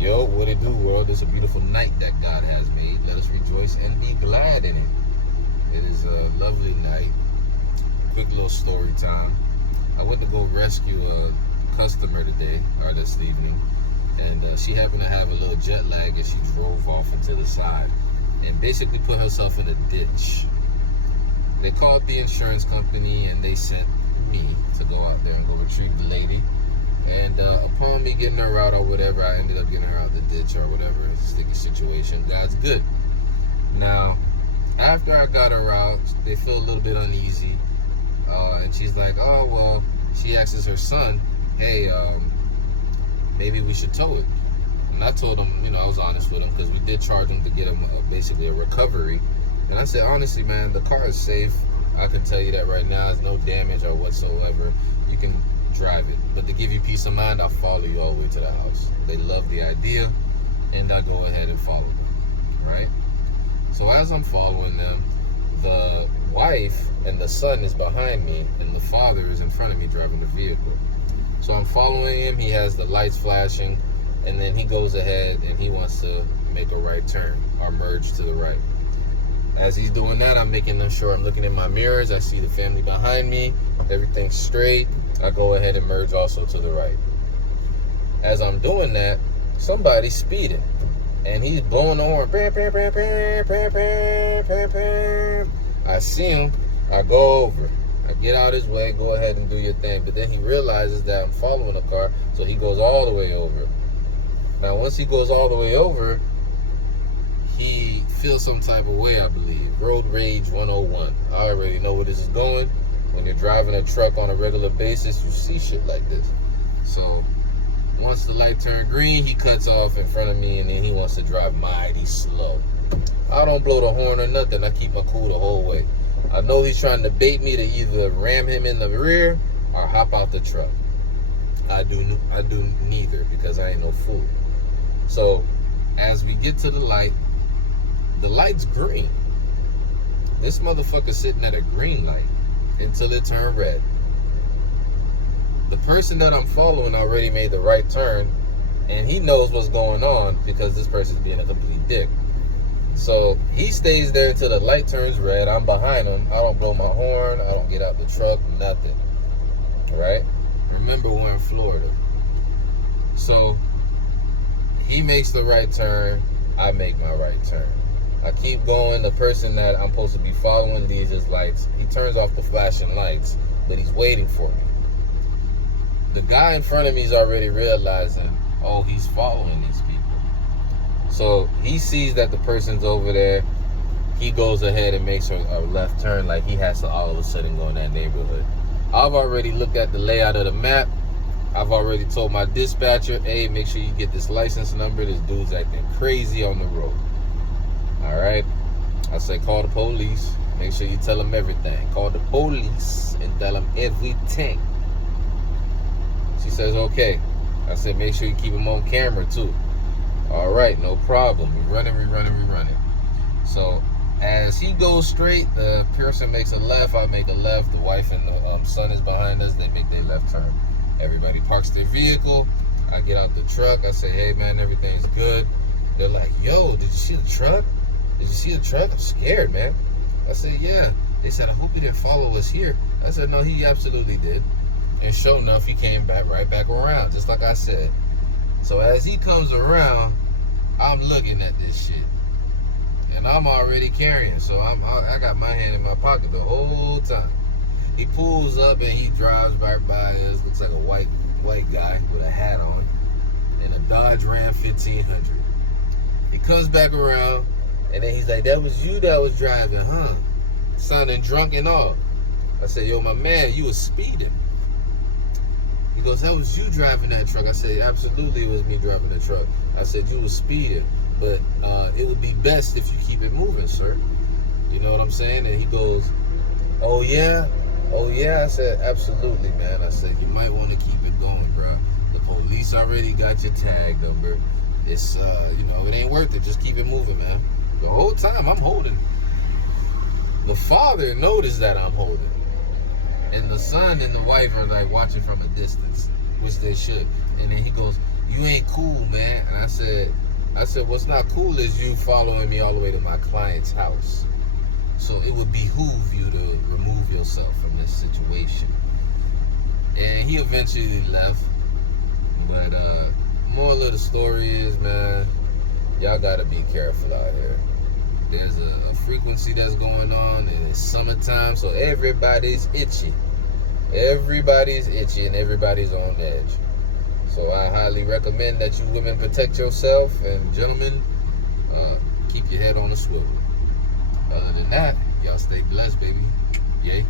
Yo, what it do, world? It's a beautiful night that God has made. Let us rejoice and be glad in it. It is a lovely night. Quick little story time. I went to go rescue a customer today, or this evening, and she happened to have a little jet lag and she drove off into the side and basically put herself in a ditch. They called the insurance company and they sent me to go out there and go retrieve the lady. And upon me getting her out or whatever, I ended up getting her out the ditch or whatever. It's a sticky situation. God's good. Now, after I got her out, they feel a little bit uneasy. And she's like, oh, well, she asks her son, hey, maybe we should tow it. And I told him, I was honest with him because we did charge him to get him basically a recovery. And I said, honestly, man, the car is safe. I can tell you that right now. There's no damage or whatsoever. You can drive it. But to give you peace of mind, I'll follow you all the way to the house. They love the idea, and I go ahead and follow them, right? So as I'm following them, the wife and the son is behind me, and the father is in front of me driving the vehicle. So I'm following him. He has the lights flashing, and then he goes ahead and he wants to make a right turn or merge to the right. As he's doing that, I'm making sure I'm looking in my mirrors. I see the family behind me. Everything's straight. I go ahead and merge also to the right. As I'm doing that, somebody's speeding. And he's blowing the horn. I see him. I go over. I get out his way. Go ahead and do your thing. But then he realizes that I'm following the car. So he goes all the way over. Now, once he goes all the way over, he feels some type of way, I believe. Road Rage 101. I already know where this is going. When you're driving a truck on a regular basis, you see shit like this. So once the light turned green, he cuts off in front of me, and then he wants to drive mighty slow. I don't blow the horn or nothing. I keep my cool the whole way. I know he's trying to bait me to either ram him in the rear or hop out the truck. I do neither because I ain't no fool. So as we get to the light's green. This motherfucker's sitting at a green light until it turned red. The person that I'm following already made the right turn, and he knows what's going on because this person's being a complete dick. So he stays there until the light turns red. I'm behind him. I don't blow my horn. I don't get out the truck. Nothing. Right? Remember, we're in Florida. So he makes the right turn. I make my right turn. I keep going. The person that I'm supposed to be following leaves his lights. He turns off the flashing lights, but he's waiting for me. The guy in front of me is already realizing, oh, he's following these people. So he sees that the person's over there. He goes ahead and makes a left turn like he has to all of a sudden go in that neighborhood. I've already looked at the layout of the map. I've already told my dispatcher, hey, make sure you get this license number. This dude's acting crazy on the road. All right. I say, call the police. Make sure you tell them everything. Call the police and tell them everything. She says, okay. I said, make sure you keep him on camera too. All right, no problem. We're running. So as he goes straight, the person makes a left. I make a left. The wife and the son is behind us. They make their left turn. Everybody parks their vehicle. I get out the truck. I say, hey, man, everything's good. They're like, yo, did you see the truck? Did you see the truck? I'm scared, man. I said, yeah. They said, I hope he didn't follow us here. I said, no, he absolutely did. And sure enough, he came right back around, just like I said. So as he comes around, I'm looking at this shit. And I'm already carrying. So I got my hand in my pocket the whole time. He pulls up and he drives right by us. Looks like a white guy with a hat on in a Dodge Ram 1500. He comes back around, and then he's like, that was you that was driving, huh? Sounding drunk and all. I said, yo, my man, you was speeding. He goes, that was you driving that truck. I said, absolutely, it was me driving the truck. I said, you was speeding, but it would be best if you keep it moving, sir. You know what I'm saying? And he goes, oh, yeah? Oh, yeah? I said, absolutely, man. I said, you might want to keep it going, bro. The police already got your tag number. It's, it ain't worth it. Just keep it moving, man. The whole time I'm holding. The father noticed that I'm holding. And the son and the wife are like watching from a distance, which they should. And then he goes, you ain't cool, man. And said, what's not cool is you following me all the way to my client's house. So it would behoove you to remove yourself from this situation. And he eventually left. But moral of the story is, man, y'all gotta be careful out here. There's a frequency that's going on, and it's summertime, so everybody's itchy. Everybody's itchy and everybody's on edge. So I highly recommend that you women protect yourself, and gentlemen, keep your head on the swivel. Other than that, y'all stay blessed, baby. Yay.